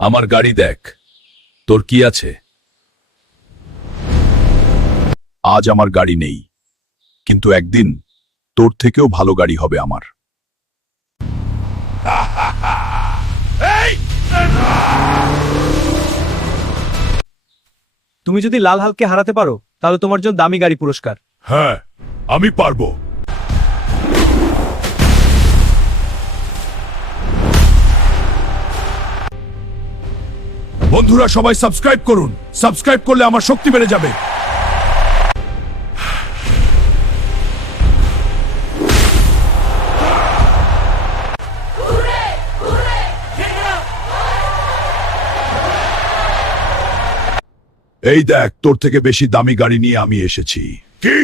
আমার গাড়ি দেখ, তোর কি আছে? আজ আমার গাড়ি নেই, কিন্তু একদিন তোর থেকেও ভালো গাড়ি হবে আমার। তুমি যদি লাল হালকে হারাতে পারো তাহলে তোমার জন্য দামি গাড়ি পুরস্কার। হ্যাঁ, আমি পারবো। বন্ধুরা সবাই সাবস্ক্রাইব করুন, সাবস্ক্রাইব করলে আমার শক্তি বেড়ে যাবে। এই দেখ, তোর থেকে বেশি দামি গাড়ি নিয়ে আমি এসেছি। কি?